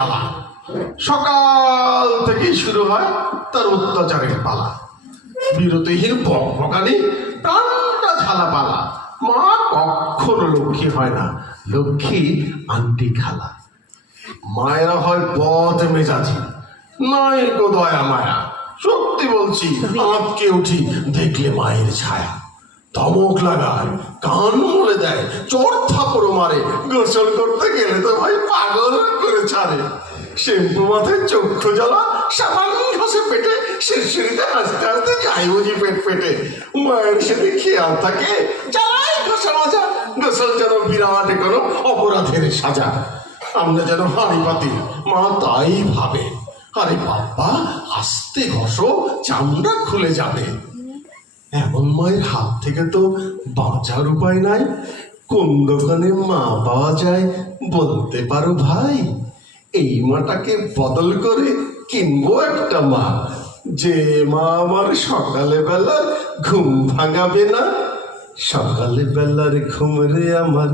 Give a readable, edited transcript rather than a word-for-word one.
পালা সকাল থেকেই শুরু হয় তার অত্যাচারের পালা। বিরতিহীন বকবকানি, টানটা ঝালা পালা। মা কখনো লক্ষ্মী হয় না, লক্ষ্মী আন্টি খালা। মায়েরা হয় বদ মেজাজি, নাই গো দয়া মায়া। সত্যি বলছি, আঁতকে উঠি দেখলে মায়ের ছায়া। ধমক লাগায়, কান মলে দেয়, চোর থাপড় মারে। গোসল করতে গেলে তো ভাই পাগল করে ছাড়ে। শ্যাম্পু মাথায় চক্ষু জ্বালা, সাবান ঘষে পেটে, শিরশিরিতে হাসতে হাসতে যাই বুঝি পেট পেটে। মায়ের সাথে খেয়াল থাকে, চালাই ঘষা মাজা। গোসল যেন বিরাট কোনো অপরাধের সাজা। আমরা যেন হাঁড়ি পাতি, মা তাই ভাবে। আরে বাবা, আস্তে ঘষো, চামড়া খুলে যাবে। এমন মায়ের হাত থেকে তো বাঁচার উপায় নাই। কোন দোকানে মা পাওয়া যায় বলতে পারো ভাই? এই মাটাকে বদল করে কিনবো একটা মা, যে মা আমার সকালে বেলা ঘুম ভাঙাবে না। সকালে বেলার ঘুম রে আমার